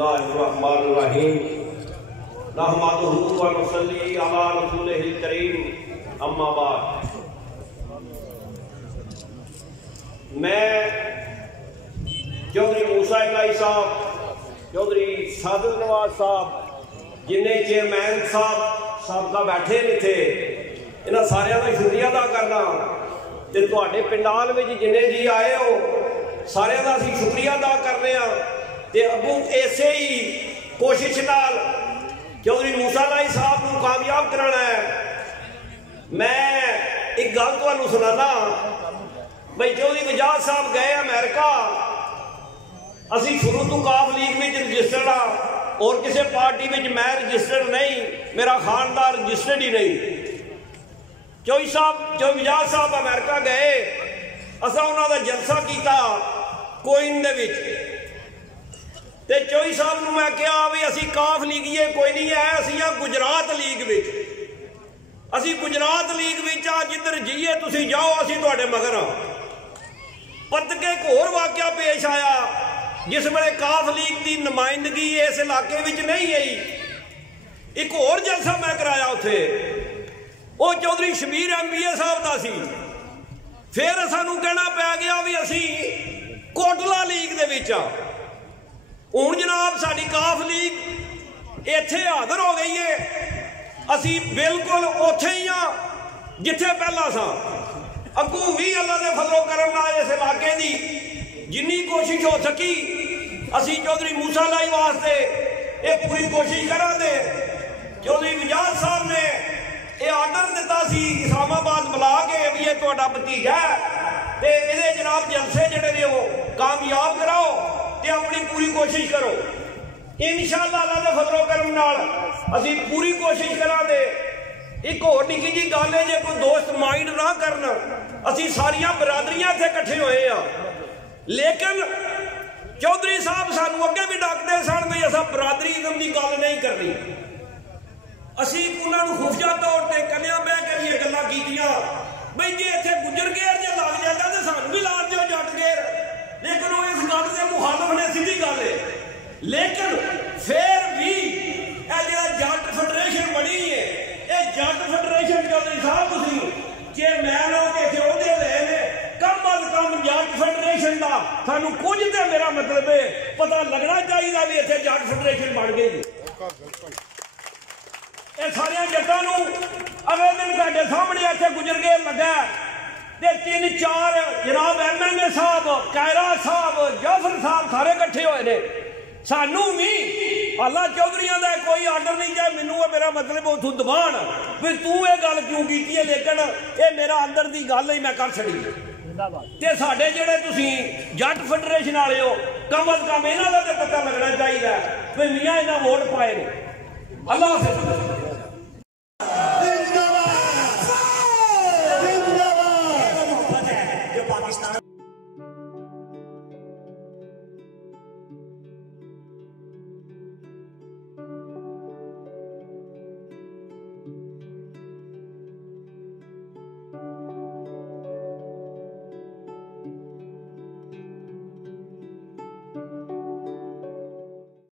बिस्मिल्लाहिर्रहमानिर्रहीम नहमदुहु व नुसल्ली अला रसूलिहिल करीम अम्मा बाद। मैं चौधरी मूसा इलाही साहब, चौधरी सादिक नवाज साहब, जिन्हें चेयरमैन साहब का बैठे ने थे, इन्होंने सारिया का शुक्रिया अदा करना ते तुहाडे पिंडाल विच जिन्ने जी आए हो सारिया का असीं शुक्रिया अदा करने ते अगों इसे ही कोशिश नाल चौधरी मूसा इलाही साहब को कामयाब कराना है। मैं एक गल तुहानूं सुनाना भाई, चौधरी वजाद साहब गए अमेरिका, असीं शुरू तो काफ लीग में रजिस्टर्ड हाँ और किसी पार्टी में मैं रजिस्टर्ड नहीं, मेरा खानदान रजिस्टर्ड ही नहीं। चौधरी वजाद साहब अमेरिका गए, असां उन्हां दा जलसा कीता कोइन दे विच ते चौधरी साहब नूं मैं कहा भी असीं काफ लीगीए कोई नहीं है, असीं गुजरात लीग विच, असीं गुजरात लीग विच जिधर जीए तुसीं जाओ, असीं तुहाडे मगर हाँ। परत के एक होर वाकया पेश आया जिस वेले काफ लीग की नुमाइंदगी इस इलाके विच नहीं आई। एक होर जलसा मैं कराया उत्थे, वो चौधरी शबीर MBA साहब का सी। फिर सानू कहना पै गया भी असी कोटला लीग दे विच आ। हुण जनाब साडी काफ लीग इत्थे हाज़र हो गई है, असी बिल्कुल उत्थे ही हाँ जिथे पहला सा। अगों भी अल्लाह दे फजलो करम नाल इस इलाके दी जिन्नी कोशिश हो सकी असी चौधरी मूसा इलाही वास्ते ये पूरी कोशिश करांगे। चौधरी वजाद साहब ने ये आर्डर दिता सी इस्लामाबाद बुला के भी ये तुहाडा भतीजा है ते इहदे जनाब जलसे जिहड़े ने वो कामयाब कराओ ते अपनी पूरी कोशिश करो। इंशाअल्लाह अल्लाह दे फजलो करम नाल असी पूरी कोशिश करांगे। एक होर निक्की जी गल है, जे कोई दोस्त माइंड ना करन, असी सारियां बरादरियां इत्थे इकट्ठे होए आ, लेकिन चौधरी साहब सानू अगे भी डाकते सन भी असां बरादरीज़म की गल नहीं करनी। असी उन्होंने खुफिया तौर पर कलिया बह के भी गल्लां कीतियां बई जे इत्थे गुजर गेर जे लग जाता तो सानू भी ला दिओ जट गेर, लेकिन वो इस गल के मुखालफ ने, सीधी गल है। लेकिन फिर भी जट फेडरेशन बनी है, ये जट फेडरेशन चौधरी साहब तुसीं चेयरमैन हो के अहदे लए ने, कम अज कम जट फेडरेशन का सानू कुछ तो मेरा मतलब है पता लगना चाहिए भी इत्थे जट फेडरेशन बन गई। ये सारिया जट्टां नूं अगले दिन साडे सामने इत्थे गुजर गेर लगा ते 3-4 जनाब MLA साहब, कायरा साहब, जाफर साहब सारे इकट्ठे होए ने। सानू भी अल्लाह चौधरियां दा कोई आर्डर नहीं जाए, मैनू मेरा मतलब उथों दबाण भी तू ये गल क्यों कीती है, लेकिन ये मेरा अंदर दी गल ही मैं कर छड़ी। ते साडे जिहड़े तुसीं जट फेडरेशन वाले हो, कम अज कम इन्हां दा ते पता लगना चाहिए भी मियां इन्हां वोट पाए ने। अल्लाह हाफिज़।